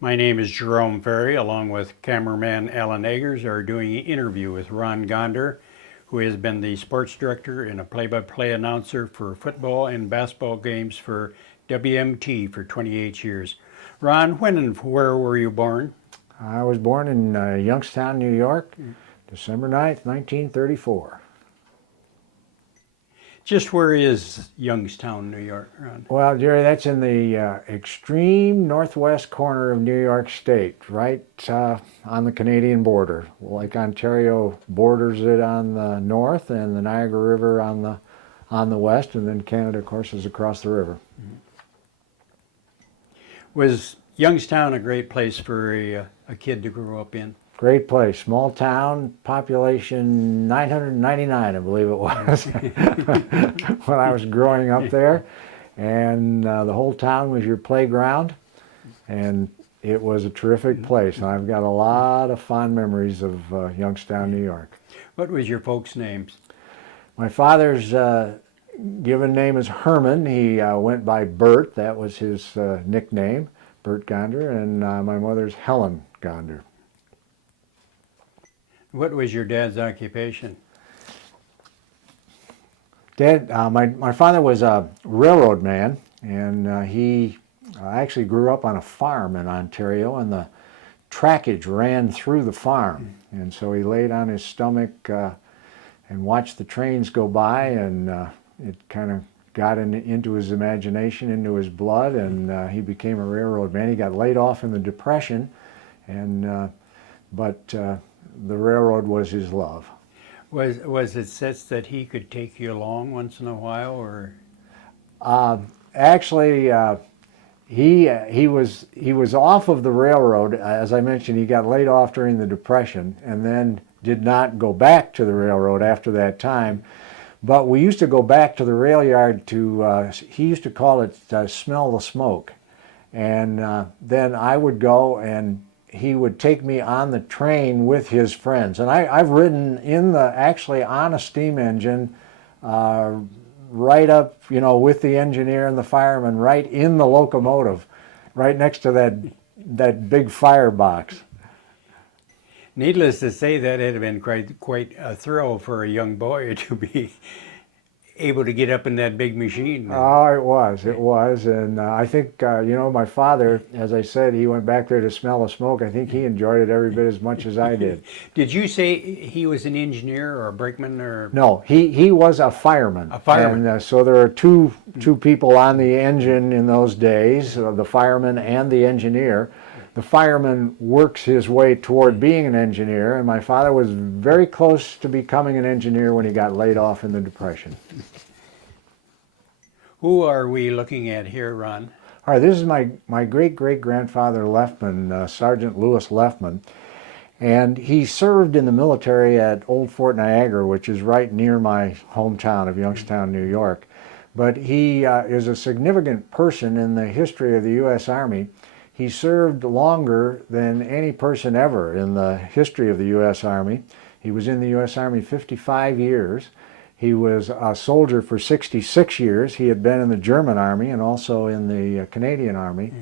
My name is Jerome Ferry, along with cameraman Alan Eggers, are doing an interview with Ron Gonder, who has been the sports director and a play-by-play announcer for football and basketball games for WMT for 28 years. Ron, when and where were you born? I was born in Youngstown, New York, December 9th, 1934. Just where is Youngstown, New York, Ron? Well, Jerry, that's in the extreme northwest corner of New York State, right on the Canadian border. Lake Ontario borders it on the north, and the Niagara River on the west, and then Canada, of course, is across the river. Was Youngstown a great place for a kid to grow up in? Great place, small town, population 999, I believe it was, when I was growing up there. And the whole town was your playground, and it was a terrific place. And I've got a lot of fond memories of Youngstown, New York. What was your folks' names? My father's given name is Herman. He went by Bert. That was his nickname, Bert Gonder. And my mother's Helen Gonder. What was your dad's occupation? Dad, my father was a railroad man, and he actually grew up on a farm in Ontario, and the trackage ran through the farm. And so he laid on his stomach and watched the trains go by, and it kind of got into his imagination, into his blood, and he became a railroad man. He got laid off in the Depression, and but the railroad was his love. Was it such that he could take you along once in a while, or? Actually, he was off of the railroad. As I mentioned, he got laid off during the Depression, and then did not go back to the railroad after that time. But we used to go back to the rail yard to. He used to call it "smell the smoke," and then I would go and he would take me on the train with his friends. And I've ridden actually on a steam engine, right up, with the engineer and the fireman, right in the locomotive, right next to that big firebox. Needless to say, that had been quite a thrill for a young boy to be able to get up in that big machine. Oh, it was. And I think, my father, as I said, he went back there to smell the smoke. I think he enjoyed it every bit as much as I did. Did you say he was an engineer or a brakeman or? No, he was a fireman. A fireman. And so there are two people on the engine in those days, the fireman and the engineer. The fireman works his way toward being an engineer, and my father was very close to becoming an engineer when he got laid off in the Depression. Who are we looking at here, Ron? All right, this is my great-great-grandfather Leffman, Sergeant Louis Leffman, and he served in the military at Old Fort Niagara, which is right near my hometown of Youngstown, New York. But he is a significant person in the history of the U.S. Army. He served longer than any person ever in the history of the U.S. Army. He was in the U.S. Army 55 years. He was a soldier for 66 years. He had been in the German Army and also in the Canadian Army.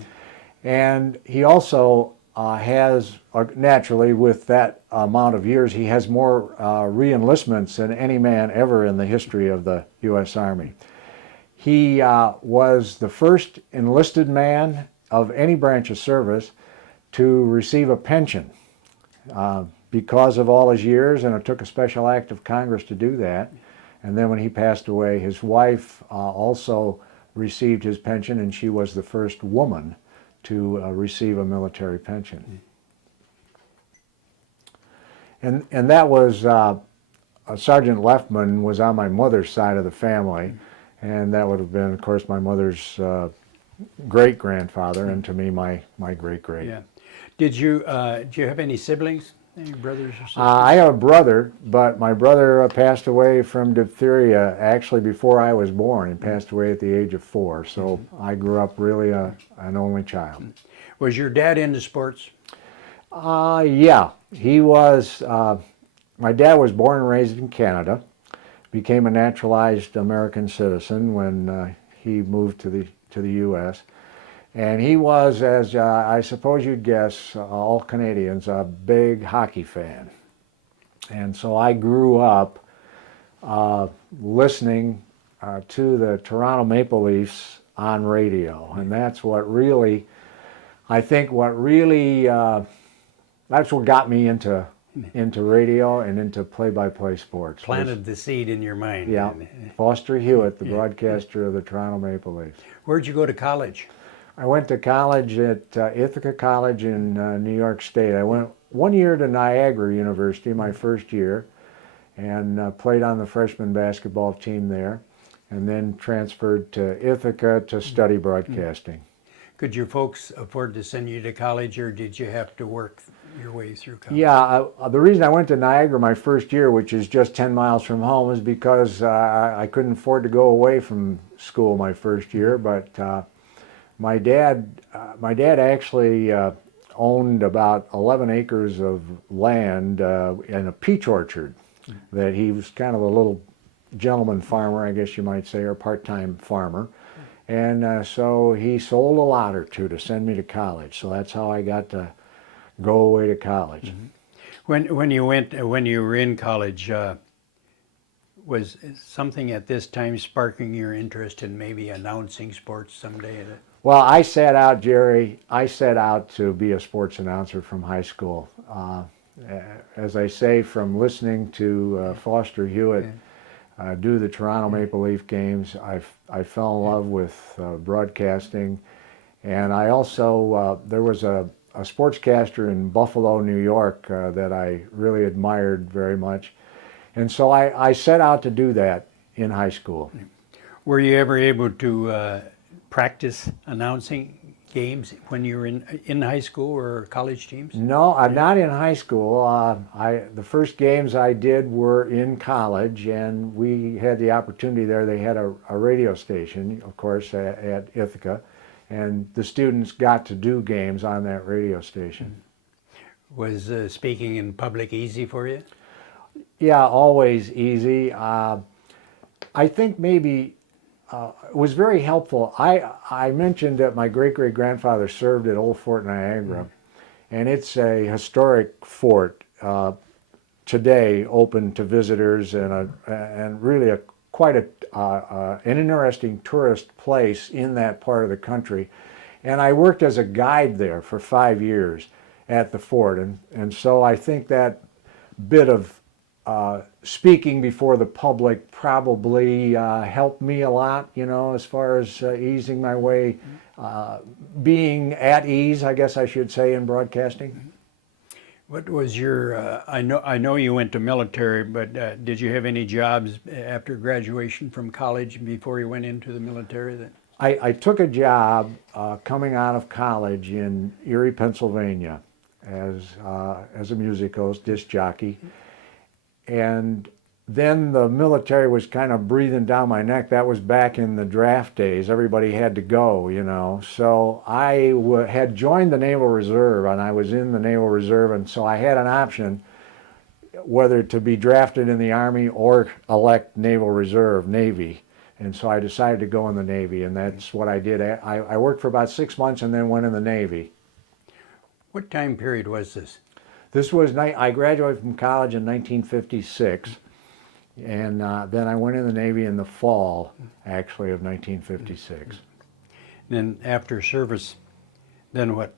And he also has, naturally, with that amount of years, he has more re-enlistments than any man ever in the history of the U.S. Army. He was the first enlisted man of any branch of service to receive a pension because of all his years, and it took a special act of Congress to do that. And then when he passed away, his wife also received his pension, and she was the first woman to receive a military pension. And that was, Sergeant Leffman was on my mother's side of the family, and that would have been, of course, my mother's great-grandfather, and to me, my great-great. Yeah. Do you have any siblings? Any brothers or sisters? I have a brother, but my brother passed away from diphtheria actually before I was born. He passed away at the age of 4, so I grew up really an only child. Was your dad into sports? Yeah, he was. My dad was born and raised in Canada, became a naturalized American citizen when he moved to the U.S. And he was, as I suppose you'd guess, all Canadians, a big hockey fan. And so I grew up listening to the Toronto Maple Leafs on radio. And that's what really, I think what really, that's what got me into radio and into play-by-play sports. Planted the seed in your mind. Yeah, Foster Hewitt, the broadcaster of the Toronto Maple Leafs. Where'd you go to college? I went to college at Ithaca College in New York State. I went 1 year to Niagara University, my first year, and played on the freshman basketball team there, and then transferred to Ithaca to study broadcasting. Could your folks afford to send you to college, or did you have to work your way through college? Yeah, the reason I went to Niagara my first year, which is just 10 miles from home, is because I couldn't afford to go away from school my first year, but my dad actually owned about 11 acres of land and a peach orchard that he was kind of a little gentleman farmer, I guess you might say, or part-time farmer. And so he sold a lot or two to send me to college. So that's how I got to go away to college. When you were in college, was something at this time sparking your interest in maybe announcing sports someday? Well, I set out, Jerry, to be a sports announcer from high school. As I say, from listening to Foster Hewitt do the Toronto Maple Leaf games, I fell in love with broadcasting. And I also, there was a sportscaster in Buffalo, New York that I really admired very much. And so I set out to do that in high school. Were you ever able to practice announcing games when you were in high school or college teams? No, not in high school. The first games I did were in college, and we had the opportunity there. They had a radio station, of course, at Ithaca, and the students got to do games on that radio station. Was speaking in public easy for you? Yeah, always easy. I think maybe it was very helpful. I mentioned that my great-great-grandfather served at Old Fort Niagara, and it's a historic fort today, open to visitors, and really quite an interesting tourist place in that part of the country. And I worked as a guide there for 5 years at the fort, and so I think that bit of speaking before the public probably helped me a lot, you know, as far as easing my way, being at ease, I guess I should say, in broadcasting. What was your, I know you went to military, but did you have any jobs after graduation from college before you went into the military? I took a job coming out of college in Erie, Pennsylvania as a music host, disc jockey. And then the military was kind of breathing down my neck. That was back in the draft days. Everybody had to go, you know. So I had joined the Naval Reserve, and I was in the Naval Reserve, and so I had an option whether to be drafted in the Army or elect Naval Reserve, Navy. And so I decided to go in the Navy, and that's what I did. I worked for about 6 months and then went in the Navy. What time period was this? This was, I graduated from college in 1956, and then I went in the Navy in the fall, actually, of 1956. Then after service, then what?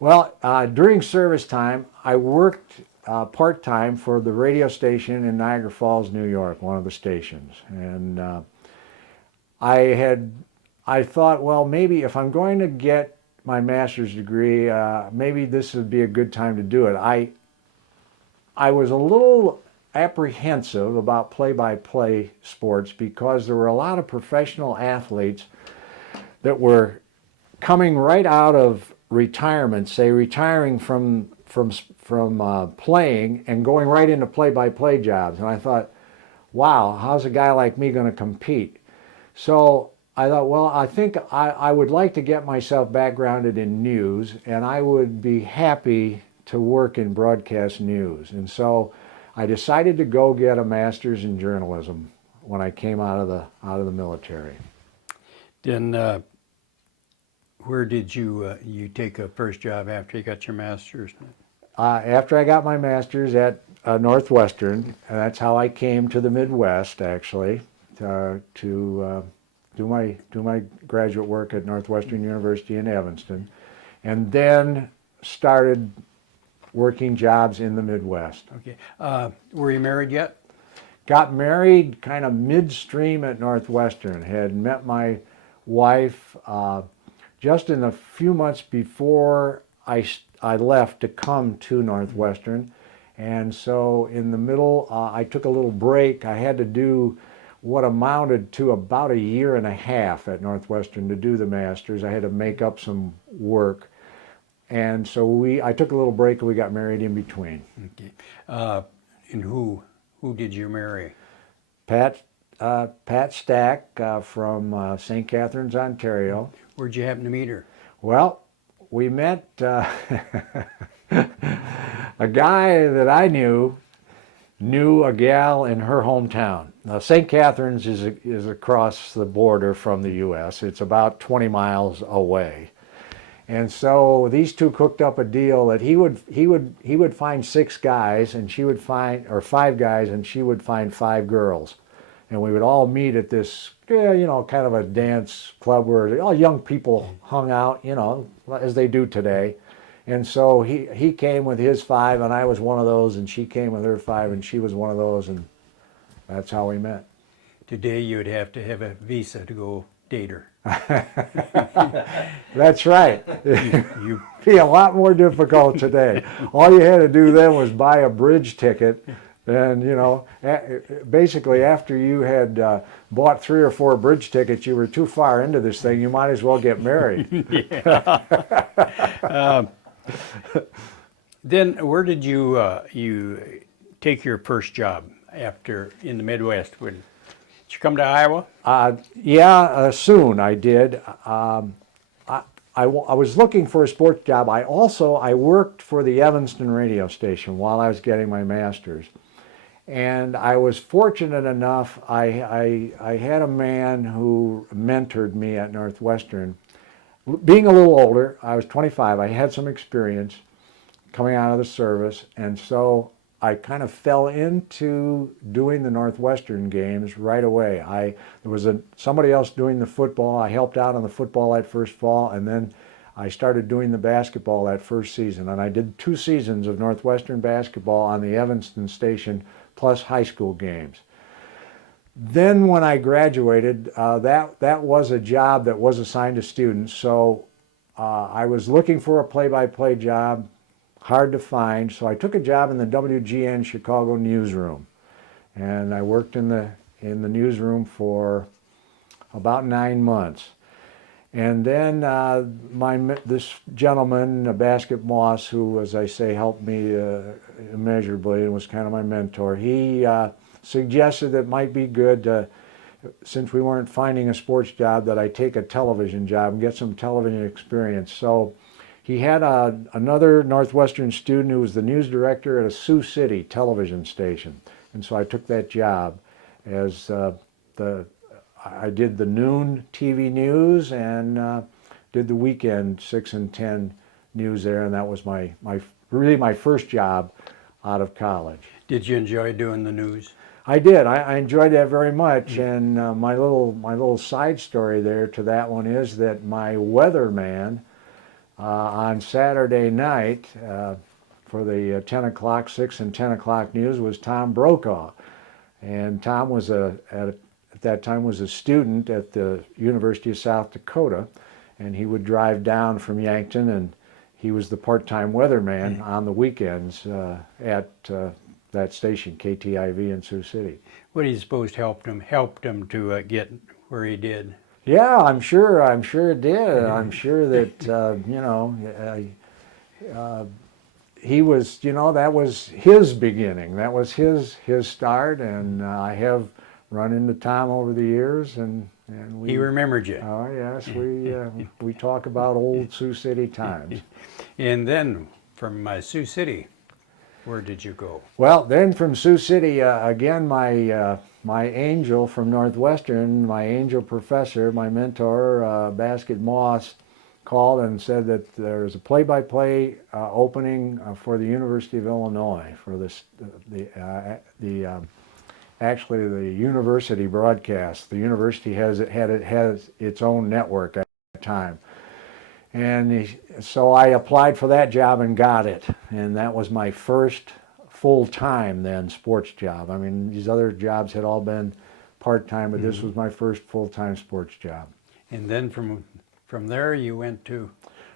Well, during service time, I worked part-time for the radio station in Niagara Falls, New York, one of the stations. And I thought, well, maybe if I'm going to get my master's degree, maybe this would be a good time to do it. I was a little apprehensive about play-by-play sports because there were a lot of professional athletes that were coming right out of retirement, say retiring from playing and going right into play-by-play jobs. And I thought, wow, how's a guy like me going to compete? So I thought, well, I think I would like to get myself backgrounded in news, and I would be happy to work in broadcast news. And so I decided to go get a master's in journalism when I came out of the military. Then Where did you take a first job after you got your master's? After I got my master's at Northwestern, and that's how I came to the Midwest, actually, to do my graduate work at Northwestern University in Evanston, and then started working jobs in the Midwest. Okay. Were you married yet? Got married kind of midstream at Northwestern. Had met my wife just in the few months before I left to come to Northwestern. And so in the middle, I took a little break. I had to do what amounted to about a year and a half at Northwestern to do the master's. I had to make up some work. And so I took a little break and we got married in between. Okay. And who did you marry? Pat Stack from St. Catharines, Ontario. Where'd you happen to meet her? Well, we met a guy that I knew a gal in her hometown. Now, St. Catharines is across the border from the U.S. It's about 20 miles away. And so these two cooked up a deal that he would find 6 guys and she would find, or 5 guys and she would find 5 girls. And we would all meet at this, kind of a dance club where all young people hung out, as they do today. And so he came with his 5 and I was one of those, and she came with her 5 and she was one of those, and that's how we met. Today you'd have to have a visa to go date her. That's right. It'd be a lot more difficult today. All you had to do then was buy a bridge ticket. And, basically after you had bought 3 or 4 bridge tickets, you were too far into this thing. You might as well get married. Then where did you take your first job after in the Midwest? Did you come to Iowa? Soon I did. I was looking for a sports job. I worked for the Evanston radio station while I was getting my master's. And I was fortunate enough, I had a man who mentored me at Northwestern. Being a little older, I was 25, I had some experience coming out of the service, and so I kind of fell into doing the Northwestern games right away. There was somebody else doing the football. I helped out on the football that first fall, and then I started doing the basketball that first season. And I did 2 seasons of Northwestern basketball on the Evanston station, plus high school games. Then when I graduated, that was a job that was assigned to students. So I was looking for a play-by-play job, hard to find. So I took a job in the WGN Chicago newsroom, and I worked in the newsroom for about 9 months. And then this gentleman, Basket Moss, who, as I say, helped me immeasurably and was kind of my mentor, he suggested that it might be good, since we weren't finding a sports job, that I take a television job and get some television experience. So he had another Northwestern student who was the news director at a Sioux City television station. And so I took that job as I did the noon TV news and did the weekend 6 and 10 news there, and that was really my first job out of college. Did you enjoy doing the news? I did. I enjoyed that very much, and my little side story there to that one is that my weatherman on Saturday night for the 10 o'clock, 6 and 10 o'clock news was Tom Brokaw, and Tom was at that time was a student at the University of South Dakota, and he would drive down from Yankton, and he was the part-time weatherman on the weekends at that station, KTIV in Sioux City. What do you suppose helped him to get where he did? Yeah, I'm sure it did. I'm sure that he was, that was his beginning. That was his start, and I have run into Tom over the years, and he remembered you. Oh yes, we talk about old Sioux City times. And then from Sioux City, where did you go? Well, then from Sioux City, again, my angel from Northwestern, my angel professor, my mentor, Basket Moss, called and said that there's a play-by-play opening for the University of Illinois for this actually the university broadcast. The university has its own network at the time. And so I applied for that job and got it. And that was my first full-time then sports job. I mean, these other jobs had all been part-time, but this was my first full-time sports job. And then from there you went to?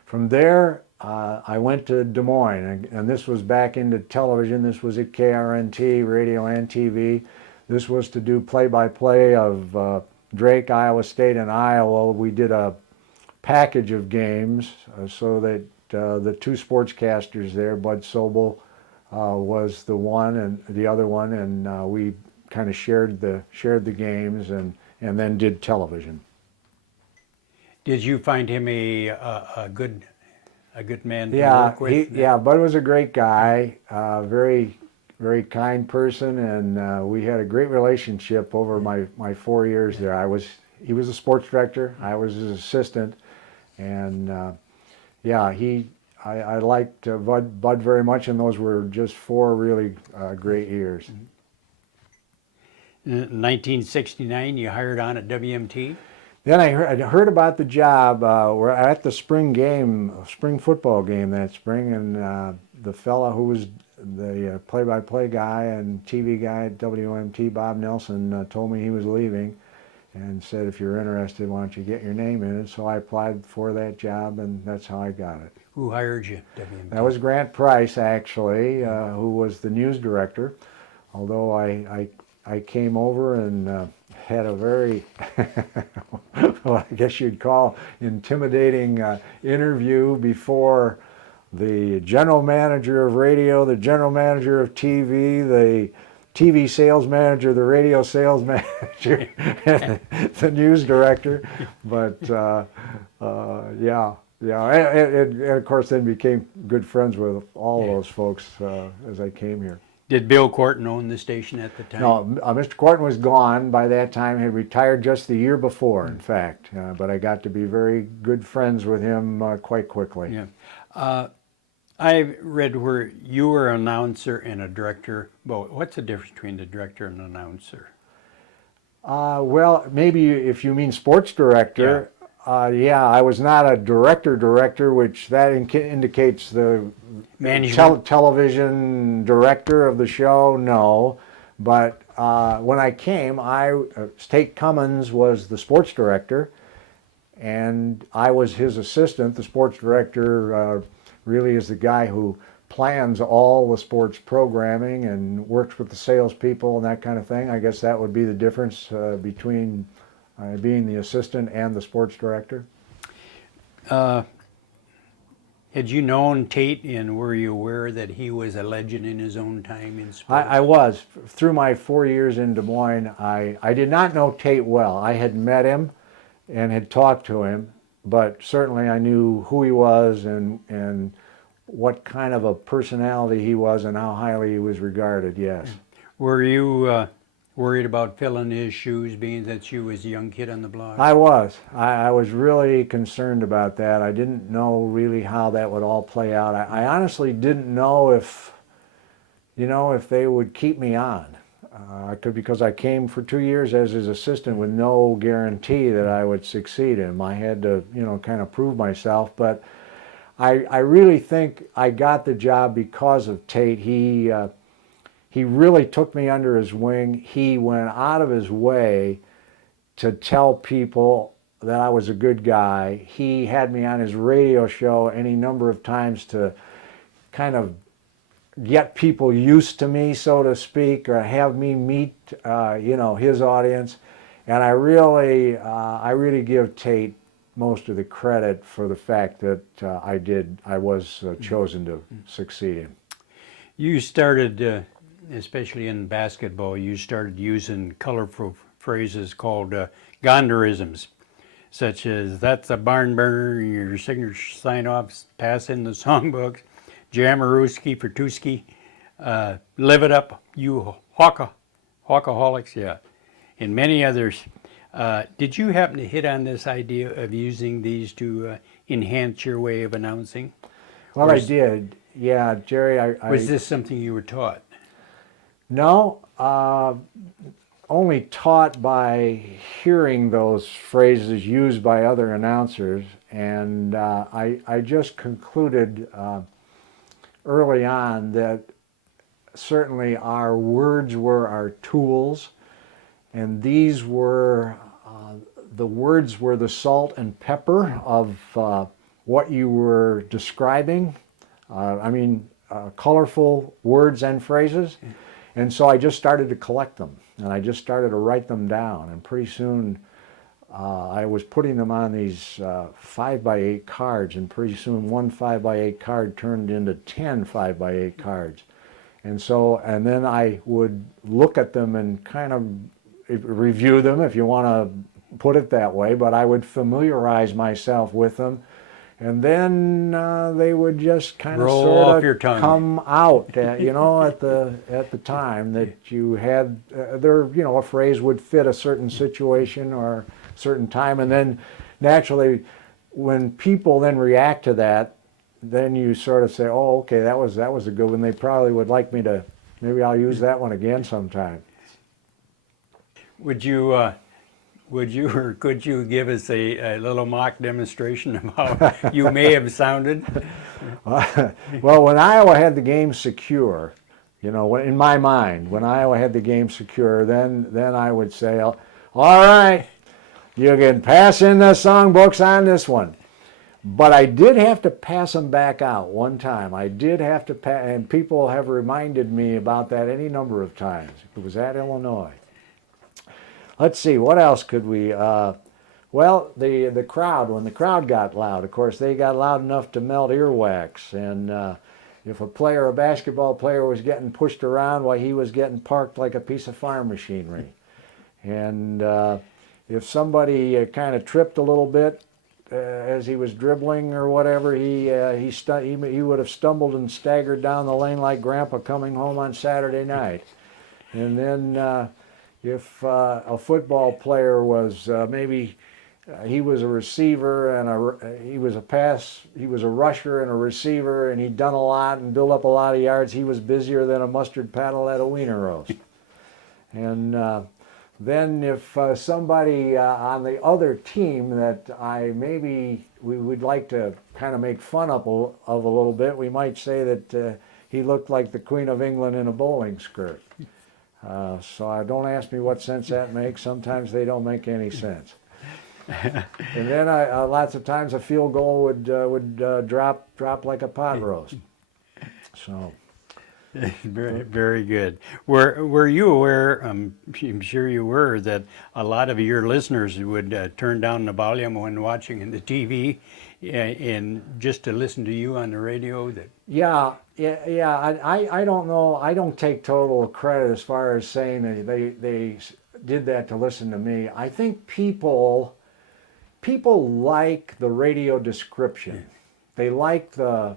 From there, I went to Des Moines, and this was back into television. This was at KRNT, radio and TV. This was to do play-by-play of Drake, Iowa State, and Iowa. We did a package of games so that the two sportscasters there, Bud Sobel was the one and the other one, and we kind of shared the games and then did television. Did you find him a good man to work with? Yeah, Bud was a great guy, very kind person, and we had a great relationship over my 4 years there. He was a sports director, I was his assistant, and I liked Bud very much, and those were just 4 really great years. In 1969, you hired on at WMT? Then I heard about the job. We're at the spring football game that spring, and the fella who was the play-by-play guy and TV guy at WMT, Bob Nelson, told me he was leaving and said, if you're interested, why don't you get your name in? And so I applied for that job, and that's how I got it. Who hired you, WMT? That was Grant Price, actually, who was the news director, although I came over and had a very, well, I guess you'd call intimidating interview before the general manager of radio, the general manager of TV, the TV sales manager, the radio sales manager, and the news director. But and of course then became good friends with all those folks as I came here. Did Bill Corton own the station at the time? No, Mr. Corton was gone by that time. He had retired just the year before, in fact. But I got to be very good friends with him quite quickly. Yeah. I read where you were an announcer and a director. Well, what's the difference between the director and an announcer? Well, maybe if you mean sports director, I was not a director, which that indicates the television director of the show, no. But when I came, Tate Cummins was the sports director, and I was his assistant. The sports director really is the guy who plans all the sports programming and works with the salespeople and that kind of thing. I guess that would be the difference between being the assistant and the sports director. Had you known Tate, and were you aware that he was a legend in his own time in sports? I was. Through my 4 years in Des Moines, I did not know Tate well. I had met him and had talked to him, but certainly I knew who he was and what kind of a personality he was and how highly he was regarded, yes. Were you worried about filling his shoes, being that you was a young kid on the block? I was. I was really concerned about that. I didn't know really how that would all play out. I honestly didn't know if they would keep me on. Because I came for 2 years as his assistant with no guarantee that I would succeed in him. I had to, kind of prove myself. But I really think I got the job because of Tate. He really took me under his wing. He went out of his way to tell people that I was a good guy. He had me on his radio show any number of times to kind of get people used to me, so to speak, or have me meet, his audience. And I really give Tate most of the credit for the fact that I was chosen to succeed him. You started, especially in basketball, you started using colorful phrases called Gonderisms, such as "that's a barn burner," your signature sign-offs, pass in the songbooks, Jamaruski for Tuski, live it up, you hawkaholics, yeah, and many others. Did you happen to hit on this idea of using these to enhance your way of announcing? Well, Or I did. Yeah, Jerry, was this something you were taught? no, only taught by hearing those phrases used by other announcers, and I just concluded early on that certainly our words were our tools, and these were the words were the salt and pepper of what you were describing. Colorful words and phrases. And so I just started to collect them, and I just started to write them down. And pretty soon I was putting them on these 5x8 cards, and pretty soon one 5x8 card turned into 10 5x8 cards. And then I would look at them and kind of review them, if you want to put it that way, but I would familiarize myself with them. And then they would just kind of Roll sort off of your tongue. come out, at the time that you had a phrase would fit a certain situation or certain time, and then naturally, when people then react to that, then you sort of say, "Oh, okay, that was a good one. They probably would like me to. Maybe I'll use that one again sometime." Would you or could you give us a little mock demonstration of how you may have sounded? Well, when Iowa had the game secure, in my mind, when Iowa had the game secure, then I would say, "All right, you can pass in the songbooks on this one." But I did have to pass them back out one time. I did have to pass, and people have reminded me about that any number of times. It was at Illinois. Let's see, what else could we, well, the crowd, when the crowd got loud, of course, they got loud enough to melt earwax. And if a basketball player was getting pushed around, why, he was getting parked like a piece of farm machinery. And if somebody kind of tripped a little bit as he was dribbling or whatever, he would have stumbled and staggered down the lane like Grandpa coming home on Saturday night. And then if a football player was he was a receiver and he was a rusher and a receiver, and he'd done a lot and built up a lot of yards, he was busier than a mustard paddle at a wiener roast. And then if somebody on the other team that we would like to kind of make fun of a little bit, we might say that he looked like the Queen of England in a bowling skirt. So don't ask me what sense that makes. Sometimes they don't make any sense. And then lots of times a field goal would drop like a pot roast. So Very, very good. Were you aware, I'm sure you were, that a lot of your listeners would turn down the volume when watching the TV and just to listen to you on the radio? Yeah. I don't know. I don't take total credit as far as saying that they did that to listen to me. I think people like the radio description. They like the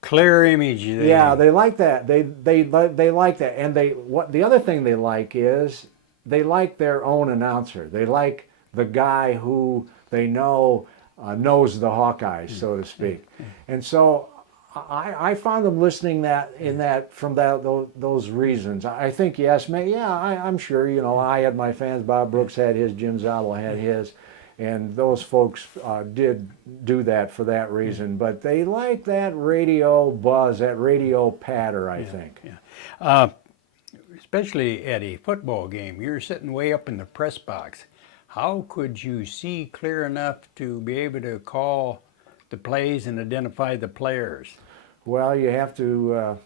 clear image. Yeah, they like that. They like that. And the other thing they like is they like their own announcer. They like the guy who they know knows the Hawkeyes, so to speak. And so I found them listening from those reasons. I think yes, I'm sure. I had my fans. Bob Brooks had his. Jim Zabel had his. And those folks did do that for that reason. But they like that radio buzz, that radio patter, I think. Yeah. Especially at a football game, you're sitting way up in the press box. How could you see clear enough to be able to call the plays and identify the players? Well, you have to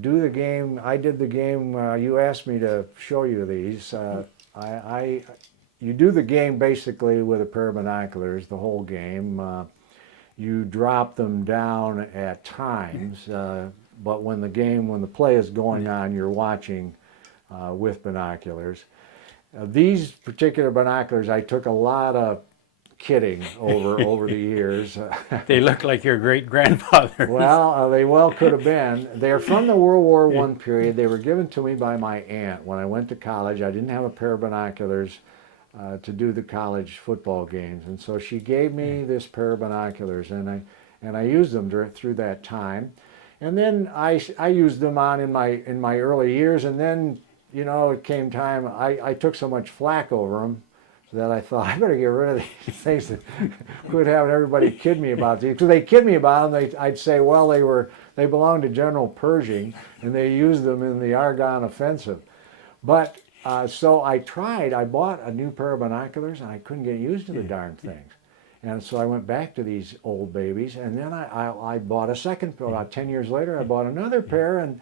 do the game. I did the game. You asked me to show you these. You do the game basically with a pair of binoculars, the whole game. You drop them down at times, but when the play is going on, you're watching with binoculars. These particular binoculars, I took a lot of kidding over the years. They look like your great-grandfather. Well, they well could have been. They're from the World War I period. They were given to me by my aunt when I went to college. I didn't have a pair of binoculars. to do the college football games. And so she gave me this pair of binoculars, and I used them through that time. And then I used them on in my early years, and then it came time. I took so much flack over them that I thought I better get rid of these things that quit having everybody kid me about these. Because they kid me about them, I'd say, well, they belonged to General Pershing, and they used them in the Argonne Offensive. But so I bought a new pair of binoculars, and I couldn't get used to the darn things. And so I went back to these old babies, and then I bought a second pair. About 10 years later, I bought another pair, and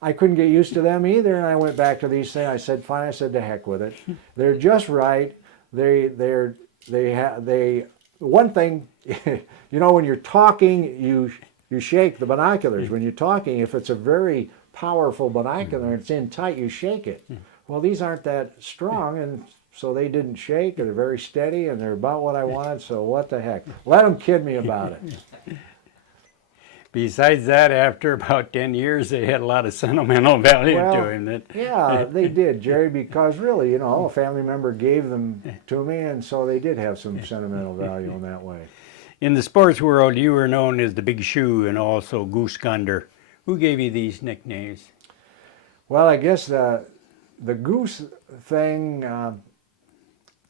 I couldn't get used to them either, and I went back to these things. I said, fine, I said, to heck with it. They're just right. One thing, when you're talking, you shake the binoculars. When you're talking, if it's a very powerful binocular and it's in tight, you shake it. Well, these aren't that strong, and so they didn't shake. They're very steady, and they're about what I wanted, so what the heck. Let them kid me about it. Besides that, after about 10 years, they had a lot of sentimental value to him. Yeah, they did, Jerry, because really, a family member gave them to me, and so they did have some sentimental value in that way. In the sports world, you were known as the Big Shoe and also Goose Gonder. Who gave you these nicknames? Well, I guess the Goose thing,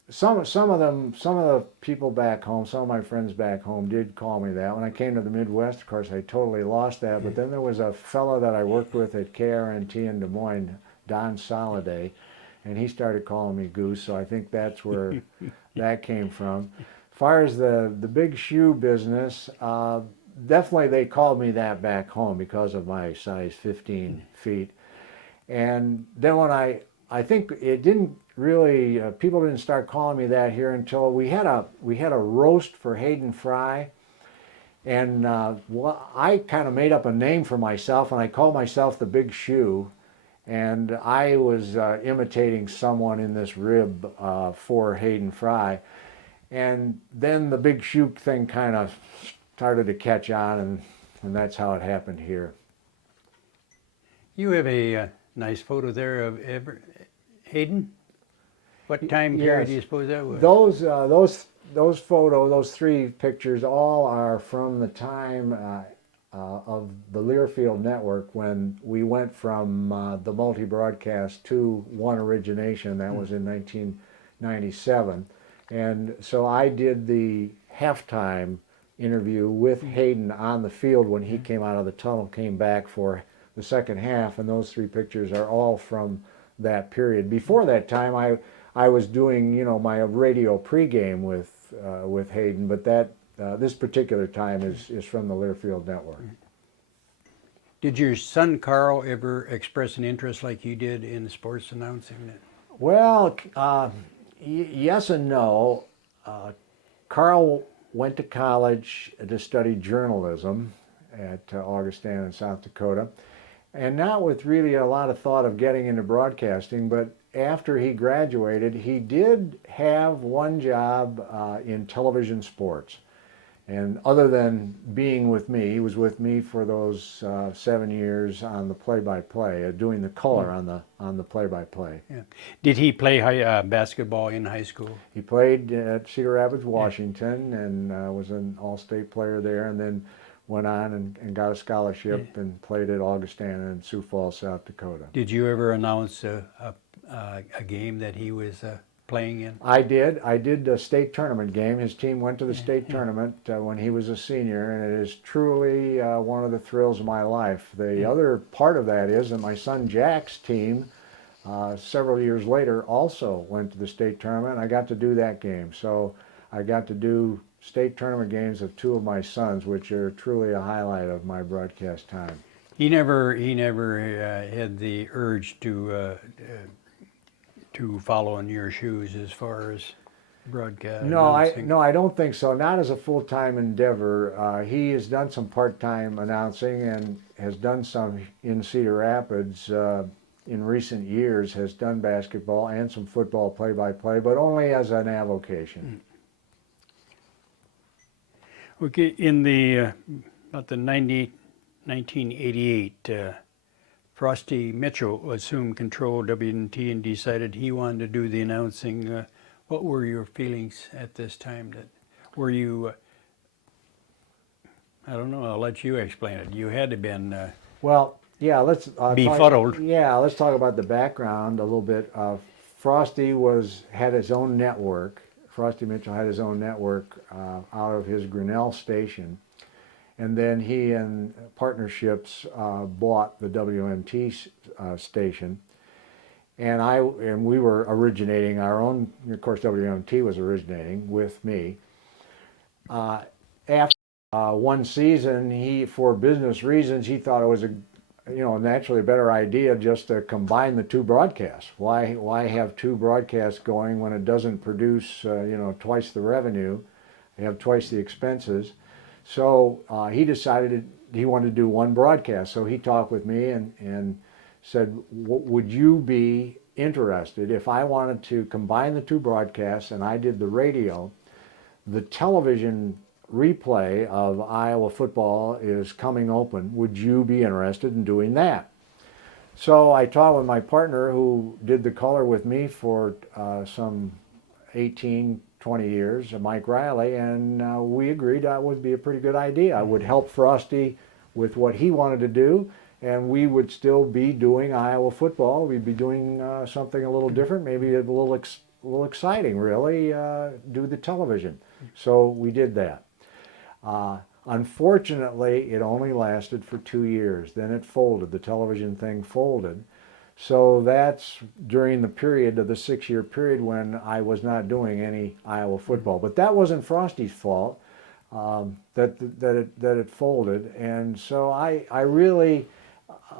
some of the people back home, some of my friends back home did call me that. When I came to the Midwest, of course, I totally lost that. But then there was a fellow that I worked with at KRNT in Des Moines, Don Soliday, and he started calling me Goose. So I think that's where that came from. As far as the Big Shoe business, definitely they called me that back home because of my size 15 feet. And then when I think it didn't really, people didn't start calling me that here until we had a roast for Hayden Fry, and I kind of made up a name for myself, and I called myself the Big Shoe, and I was imitating someone in this rib for Hayden Fry, and then the Big Shoe thing kind of started to catch on, and that's how it happened here. You have a nice photo there of Hayden. What time period do you suppose that was? Those photos, those three pictures, all are from the time of the Learfield Network when we went from the multi-broadcast to one origination. That was in 1997, and so I did the halftime interview with Hayden on the field when he came out of the tunnel, came back for the second half, and those three pictures are all from that period. Before that time, I was doing my radio pregame with Hayden, but that this particular time is from the Learfield Network. Did your son Carl ever express an interest like you did in sports announcing? Well, yes and no. Carl went to college to study journalism at Augustana in South Dakota, and not with really a lot of thought of getting into broadcasting, but after he graduated, he did have one job in television sports. And other than being with me, he was with me for those 7 years on the play-by-play, doing the color on the play-by-play. Yeah. Did he play basketball in high school? He played at Cedar Rapids, Washington, and was an all-state player there, and then went on and got a scholarship and played at Augustana in Sioux Falls, South Dakota. Did you ever announce a game that he was playing in? I did. I did a state tournament game. His team went to the state tournament when he was a senior, and it is truly one of the thrills of my life. The other part of that is that my son Jack's team, several years later, also went to the state tournament, and I got to do that game. So I got to do state tournament games of two of my sons, which are truly a highlight of my broadcast time. He never had the urge to follow in your shoes as far as broadcast. No, I don't think so. Not as a full-time endeavor. He has done some part-time announcing and has done some in Cedar Rapids in recent years. Has done basketball and some football play-by-play, but only as an avocation. Okay, in the about the 1988, Frosty Mitchell assumed control of WNT and decided he wanted to do the announcing. What were your feelings at this time? That were you? I don't know. I'll let you explain it. You had to been Well, yeah, let's befuddled. let's talk about the background a little bit. Frosty had his own network. Frosty Mitchell had his own network out of his Grinnell station, and then he and partnerships bought the WMT station, and we were originating our own. Of course, WMT was originating with me. After one season, for business reasons, he thought it was naturally a better idea just to combine the two broadcasts. Why have two broadcasts going when it doesn't produce, twice the revenue, you have twice the expenses? So he decided he wanted to do one broadcast. So he talked with me and said, would you be interested if I wanted to combine the two broadcasts and I did the radio? The television replay of Iowa football is coming open. Would you be interested in doing that? So I talked with my partner who did the color with me for some 18, 20 years, Mike Riley, and we agreed that would be a pretty good idea. I would help Frosty with what he wanted to do, and we would still be doing Iowa football. We'd be doing something a little different, maybe a little exciting, really, do the television. So we did that. Unfortunately, it only lasted for 2 years. Then it folded. The television thing folded. So that's during the period of the 6-year period when I was not doing any Iowa football. But that wasn't Frosty's fault that it folded. And so I really,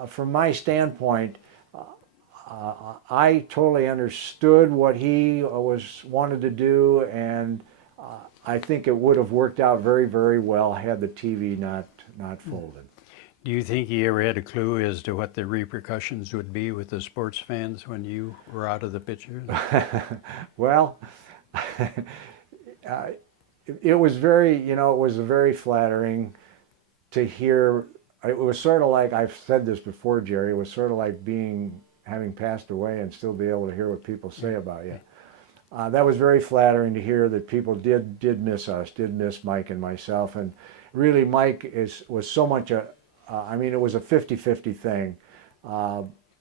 from my standpoint, I totally understood what he wanted to do, and I think it would have worked out very, very well had the TV not folded. Do you think he ever had a clue as to what the repercussions would be with the sports fans when you were out of the picture? Well, it was very flattering to hear. It was sort of like, I've said this before, Jerry, it was sort of like having passed away and still be able to hear what people say about you. That was very flattering to hear that people did miss us, did miss Mike and myself. And really, Mike was so much it was a 50-50 thing.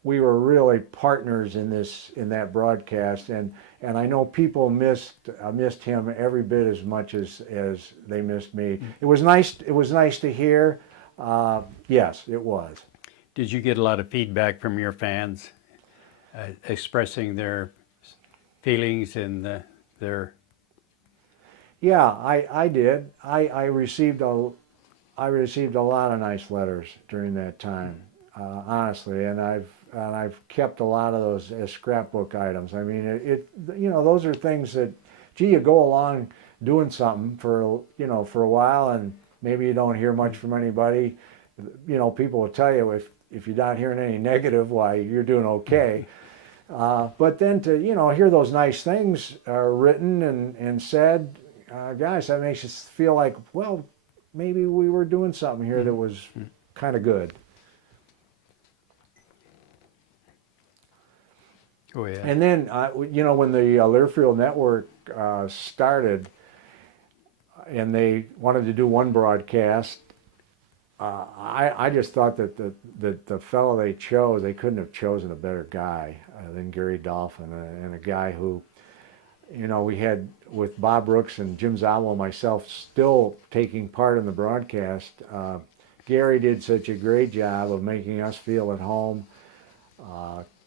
We were really partners in that broadcast, and I know people missed him every bit as much as they missed me. It was nice to hear. Yes, it was. Did you get a lot of feedback from your fans expressing their feelings and their? Yeah, I did. I received a lot of nice letters during that time, honestly, and I've kept a lot of those as scrapbook items. I mean, those are things that, gee, you go along doing something for a while, and maybe you don't hear much from anybody. People will tell you if you're not hearing any negative, why, you're doing okay. But then to hear those nice things written and said, gosh, that makes us feel like, well, maybe we were doing something here that was kind of good. Oh yeah. And then when the Learfield Network started, and they wanted to do one broadcast, I just thought that the fellow they chose, they couldn't have chosen a better guy than Gary Dolphin, and a guy who, we had, with Bob Brooks and Jim Zabel and myself still taking part in the broadcast. Gary did such a great job of making us feel at home,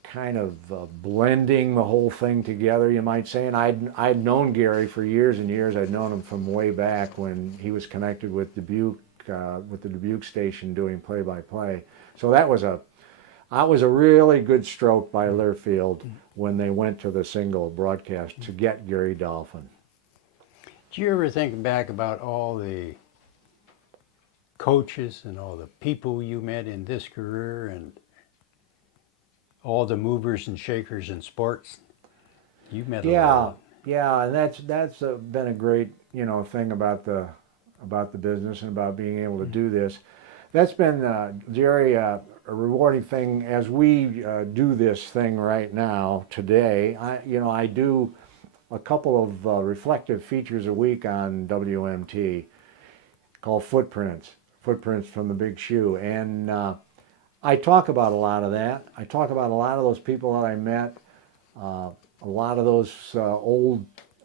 kind of blending the whole thing together, you might say. And I'd known Gary for years and years. I'd known him from way back when he was connected with Dubuque, with the Dubuque station doing play-by-play. So that was a really good stroke by Learfield when they went to the single broadcast to get Gary Dolphin. Do you ever think back about all the coaches and all the people you met in this career and all the movers and shakers in sports? You met a lot. Yeah, and that's been a great thing about the business and about being able to do this. That's been, Jerry, a rewarding thing as we do this thing right now today. I do a couple of reflective features a week on WMT called Footprints, Footprints from the Big Shoe. And I talk about a lot of that. I talk about a lot of those people that I met, a lot of those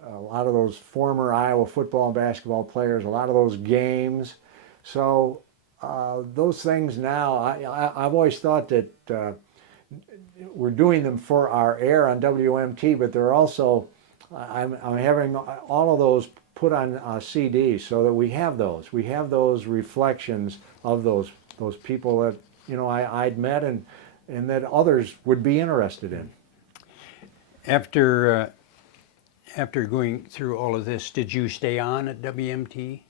a lot of those former Iowa football and basketball players, a lot of those games. So those things now, I've always thought that we're doing them for our air on WMT, but they're also, I'm having all of those put on CDs so that we have those. We have those reflections of those people that, you know, I'd met and that others would be interested in. After going through all of this, did you stay on at WMT,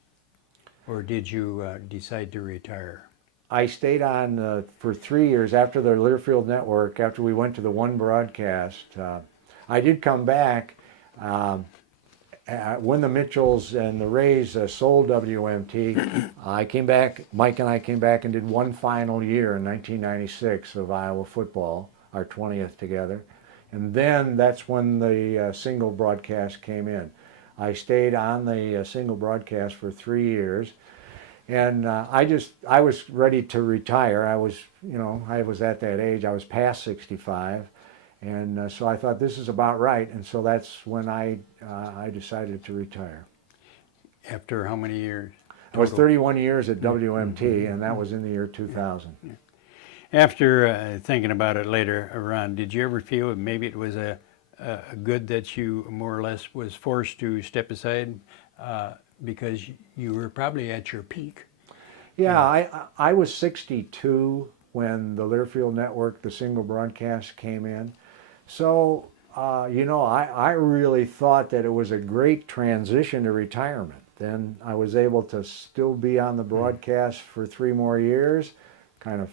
or did you decide to retire? I stayed on for 3 years after the Learfield Network, after we went to the one broadcast. I did come back when the Mitchells and the Rays sold WMT. I came back, Mike and I came back and did one final year in 1996 of Iowa football, our 20th together. And then that's when the single broadcast came in. I stayed on the single broadcast for 3 years. And I was ready to retire. I was, you know, I was at that age. I was past 65. And so I thought this is about right. And so that's when I decided to retire. After how many years? I was 31 years at WMT, and that was in the year 2000. Yeah. After thinking about it later, Ron, did you ever feel maybe it was a good that you more or less was forced to step aside because you were probably at your peak? Yeah, I was 62 when the Learfield Network, the single broadcast came in. So, you know, I really thought that it was a great transition to retirement. Then I was able to still be on the broadcast for 3 more years, kind of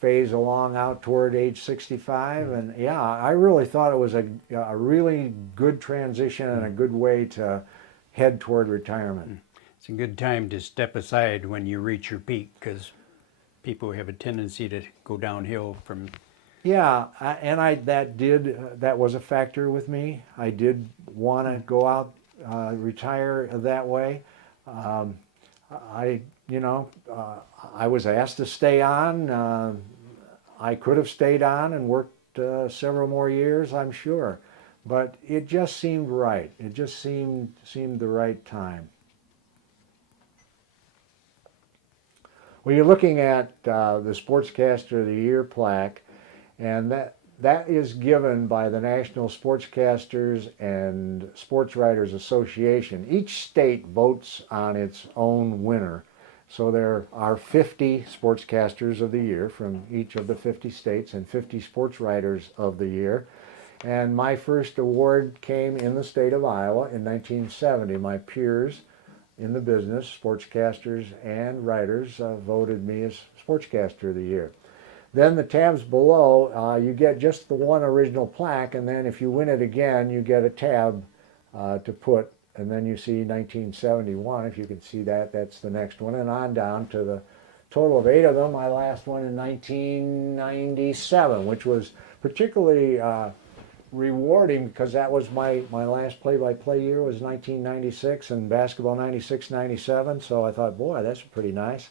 phase along out toward age 65. And yeah, I really thought it was a really good transition and a good way to head toward retirement. It's a good time to step aside when you reach your peak, because people have a tendency to go downhill from. Yeah, that was a factor with me. I did want to go out, retire that way. I was asked to stay on. I could have stayed on and worked several more years, I'm sure, but it just seemed right. It just seemed the right time. Well, you're looking at the Sportscaster of the Year plaque, and that is given by the National Sportscasters and Sports Writers Association. Each state votes on its own winner. So there are 50 Sportscasters of the Year from each of the 50 states and 50 Sports Writers of the Year. And my first award came in the state of Iowa in 1970. My peers in the business, sportscasters and writers, voted me as Sportscaster of the Year. Then the tabs below, you get just the one original plaque, and then if you win it again, you get a tab to put, and then you see 1971, if you can see that, that's the next one, and on down to the total of 8 of them. My last one in 1997, which was particularly rewarding because that was my last play-by-play year was 1996 and basketball 96-97, so I thought, boy, that's pretty nice.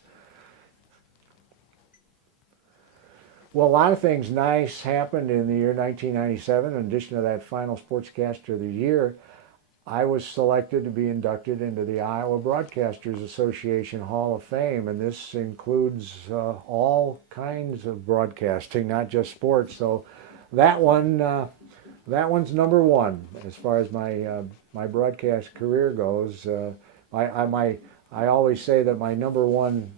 Well, a lot of things nice happened in the year 1997. In addition to that final Sportscaster of the Year, I was selected to be inducted into the Iowa Broadcasters Association Hall of Fame, and this includes all kinds of broadcasting, not just sports. So that one's number one as far as my broadcast career goes. I always say that my number one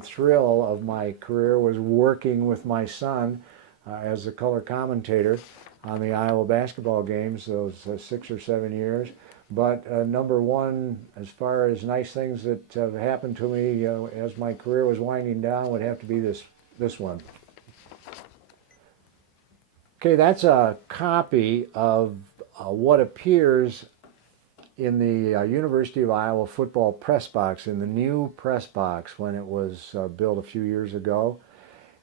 thrill of my career was working with my son as a color commentator on the Iowa basketball games those 6 or 7 years. But number one, as far as nice things that have happened to me as my career was winding down, would have to be this one. Okay, that's a copy of what appears in the University of Iowa football press box, in the new press box when it was built a few years ago.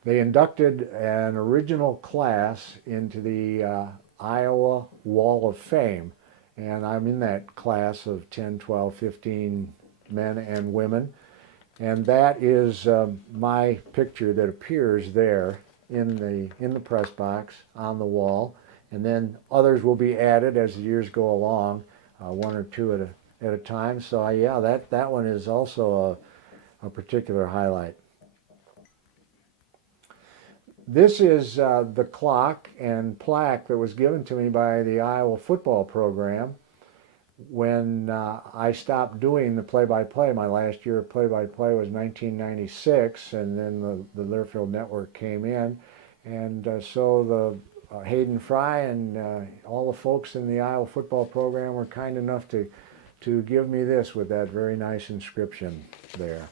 They inducted an original class into the Iowa Wall of Fame. And I'm in that class of 10, 12, 15 men and women. And that is my picture that appears there in the press box on the wall. And then others will be added as the years go along, one or two at a time. So yeah, that one is also a particular highlight. This is the clock and plaque that was given to me by the Iowa football program when I stopped doing the play-by-play. My last year of play-by-play was 1996, and then the Learfield Network came in. And so the Hayden Fry and all the folks in the Iowa football program were kind enough to give me this with that very nice inscription there.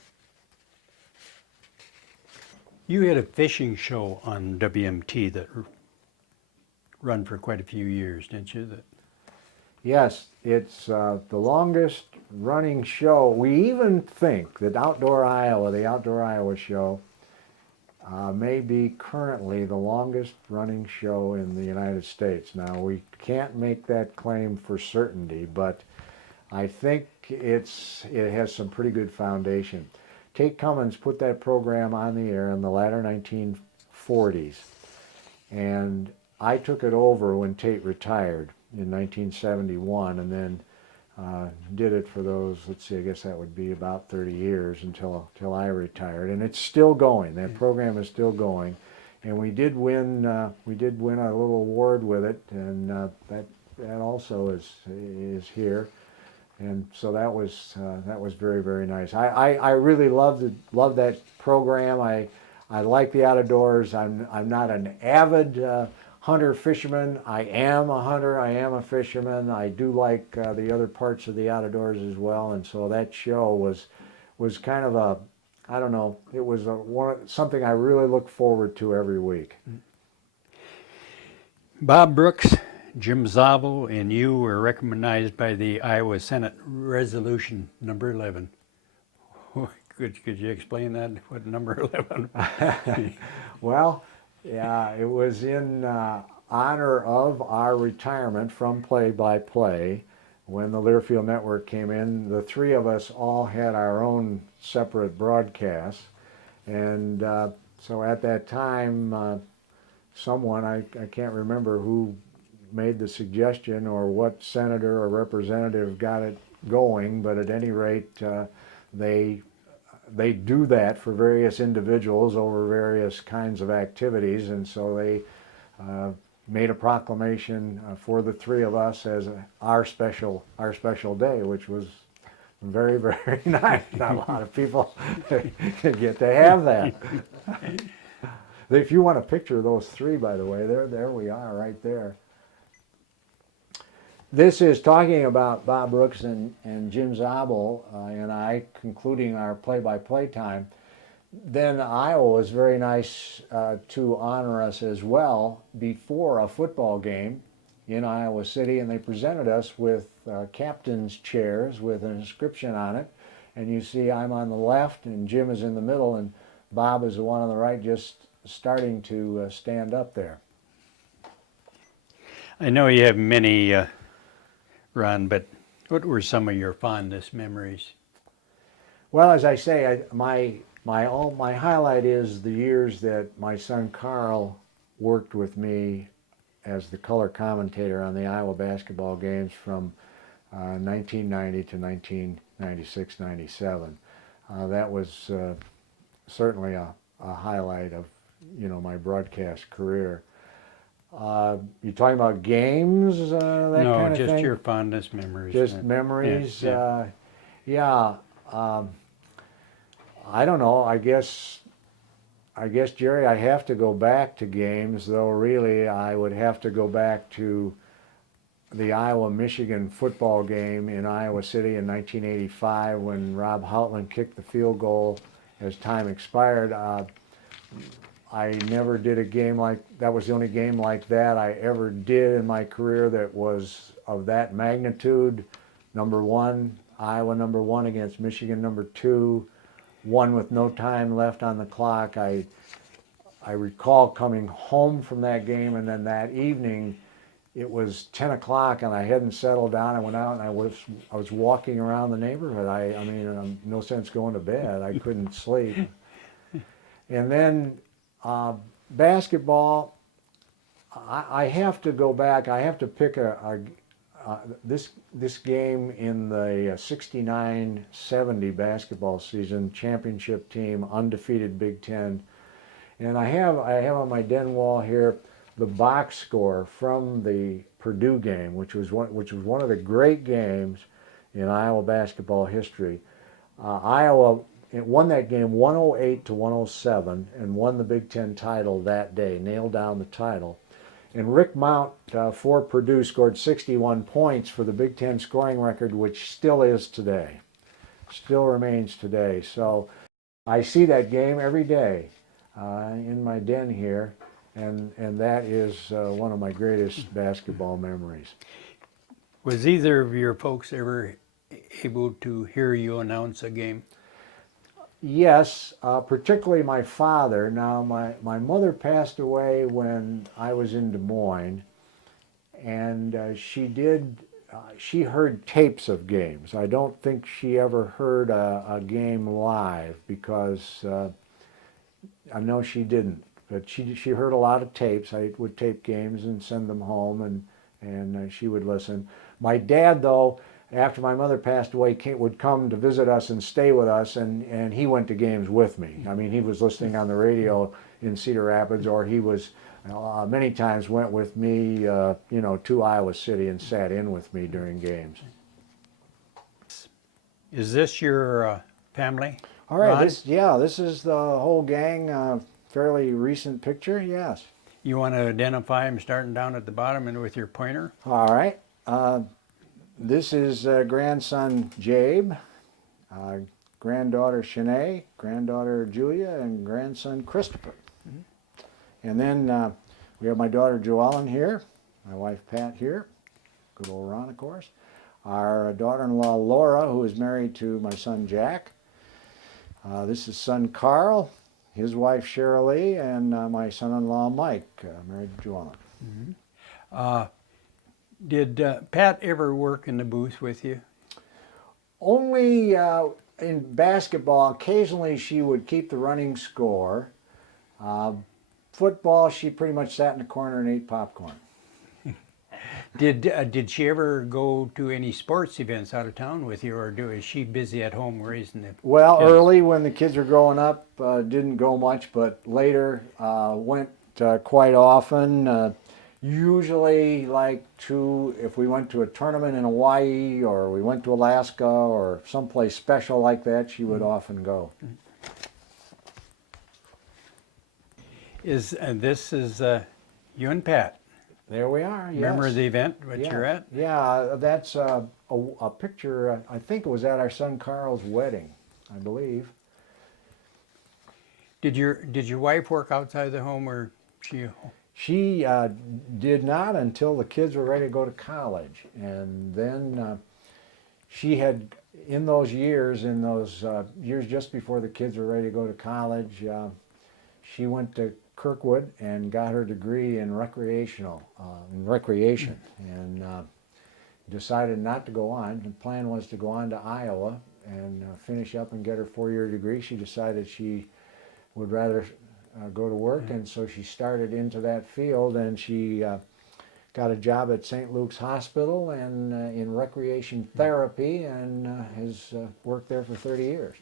You had a fishing show on WMT that run for quite a few years, didn't you? Yes, it's the longest running show. We even think that Outdoor Iowa, the Outdoor Iowa show, may be currently the longest running show in the United States. Now, we can't make that claim for certainty, but I think it has some pretty good foundation. Tate Cummins put that program on the air in the latter 1940s, and I took it over when Tate retired in 1971, and then did it for those, let's see, I guess that would be about 30 years until I retired. And it's still going. That program is still going. And we did win a little award with it, and that also is here. And so that was very, very nice. I really loved that program. I like the outdoors. I'm not an avid hunter fisherman. I am a hunter. I am a fisherman. I do like the other parts of the outdoors as well. And so that show was kind of a, I don't know, it was something I really look forward to every week. Bob Brooks, Jim Zavo, and you were recognized by the Iowa Senate Resolution number 11. Could you explain that? What number 11? Well, yeah, it was in honor of our retirement from play-by-play. When the Learfield Network came in, the three of us all had our own separate broadcasts. And so at that time, someone, I can't remember who made the suggestion or what senator or representative got it going, but at any rate, they do that for various individuals over various kinds of activities, and so they made a proclamation for the three of us as our special day, which was very, very nice. Not a lot of people get to have that. If you want a picture of those three, by the way, there we are right there. This is talking about Bob Brooks and Jim Zabel and I concluding our play-by-play time. Then Iowa was very nice to honor us as well before a football game in Iowa City, and they presented us with captain's chairs with an inscription on it. And you see I'm on the left and Jim is in the middle, and Bob is the one on the right just starting to stand up there. I know you have many, Ron, but what were some of your fondest memories? Well, as I say, my highlight is the years that my son Carl worked with me as the color commentator on the Iowa basketball games from 1990 to 1996-97. That was certainly a highlight of my broadcast career. You talking about games, that No, kind of just thing? your fondest memories. Just memories. Yeah. Yeah. I don't know. I guess Jerry, I have to go back to games, though. Really, I would have to go back to the Iowa-Michigan football game in Iowa City in 1985 when Rob Houtland kicked the field goal as time expired. I never did a game that was the only game like that I ever did in my career that was of that magnitude. Number one, Iowa number one against Michigan number two, one with no time left on the clock. I recall coming home from that game, and then that evening it was 10 o'clock and I hadn't settled down. I went out and I was walking around the neighborhood. I mean, no sense going to bed. I couldn't sleep. And then basketball, I have to go back. I have to pick this game in the 69-70 basketball season, championship team, undefeated Big Ten. And I have on my den wall here the box score from the Purdue game, which was one of the great games in Iowa basketball history. Iowa won that game 108 to 107 and won the Big Ten title that day, nailed down the title. And Rick Mount for Purdue scored 61 points for the Big Ten scoring record, which still is today, still remains today. So I see that game every day in my den here, and that is one of my greatest basketball memories. Was either of your folks ever able to hear you announce a game? Yes, particularly my father. Now, my mother passed away when I was in Des Moines, and she heard tapes of games. I don't think she ever heard a game live, because I know she didn't. But she heard a lot of tapes. I would tape games and send them home, and she would listen. My dad, though, after my mother passed away, would come to visit us and stay with us, and he went to games with me. I mean, he was listening on the radio in Cedar Rapids, or he was many times went with me, to Iowa City and sat in with me during games. Is this your family? All right, Ron? this is the whole gang. Fairly recent picture, yes. You want to identify them starting down at the bottom and with your pointer? All right. This is grandson Jabe, granddaughter Shanae, granddaughter Julia, and grandson Christopher. Mm-hmm. And then we have my daughter Joellen here, my wife Pat here, good old Ron, of course. Our daughter-in-law Laura, who is married to my son Jack. This is son Carl, his wife Shirley, and my son-in-law Mike, married to Joellen. Mm-hmm. Did Pat ever work in the booth with you? Only in basketball. Occasionally she would keep the running score. Football, she pretty much sat in the corner and ate popcorn. Did she ever go to any sports events out of town with you, or is she busy at home raising the Well, kids? early when the kids were growing up, didn't go much, but later went quite often. Usually if we went to a tournament in Hawaii, or we went to Alaska, or someplace special like that, she would often go. This is you and Pat? There we are, yes. Remember the event you're at? Yeah, that's a picture, I think it was at our son Carl's wedding, I believe. Did your wife work outside the home, or she? She did not until the kids were ready to go to college. And then she had, in those years just before the kids were ready to go to college, she went to Kirkwood and got her degree in recreation, and decided not to go on. The plan was to go on to Iowa and finish up and get her 4-year degree. She decided she would rather go to work, and so she started into that field, and she got a job at St. Luke's Hospital and in recreation therapy, and has worked there for 30 years.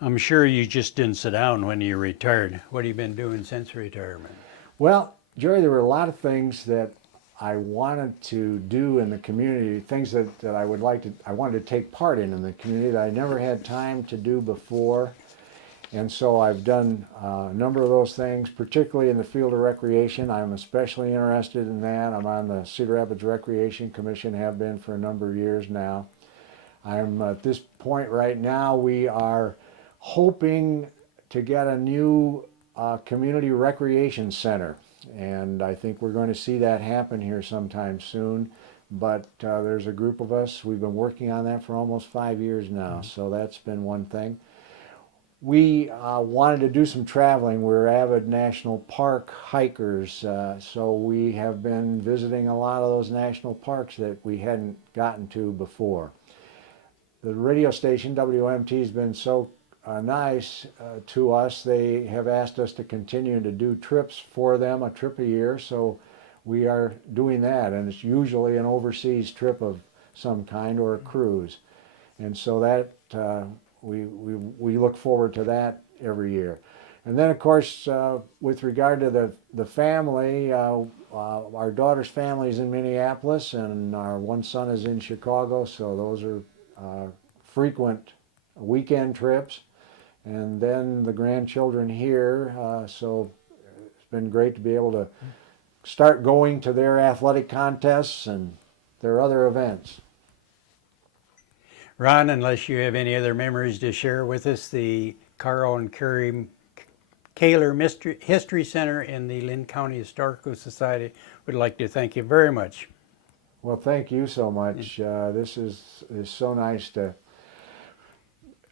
I'm sure you just didn't sit down when you retired. What have you been doing since retirement? Well, Jerry, there were a lot of things that I wanted to do in the community, things that I wanted to take part in the community that I never had time to do before. And so I've done a number of those things, particularly in the field of recreation. I'm especially interested in that. I'm on the Cedar Rapids Recreation Commission, have been for a number of years now. I'm at this point right now, we are hoping to get a new community recreation center. And I think we're going to see that happen here sometime soon. But there's a group of us, we've been working on that for almost 5 years now. So that's been one thing. we wanted to do some traveling. We're avid national park hikers, so we have been visiting a lot of those national parks that we hadn't gotten to before. The radio station, WMT, has been so nice to us. They have asked us to continue to do trips for them, a trip a year, so we are doing that, and it's usually an overseas trip of some kind or a cruise. And so that we look forward to that every year. And then, of course, with regard to the family, our daughter's family is in Minneapolis, and our one son is in Chicago. So those are frequent weekend trips. And then the grandchildren here. So it's been great to be able to start going to their athletic contests and their other events. Ron, unless you have any other memories to share with us, the Carl and Carrie Kaler History Center in the Linn County Historical Society would like to thank you very much. Well, thank you so much. This is so nice to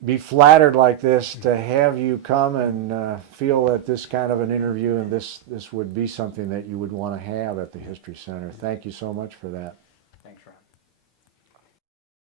be flattered like this, to have you come and feel that this kind of an interview and this would be something that you would want to have at the History Center. Thank you so much for that.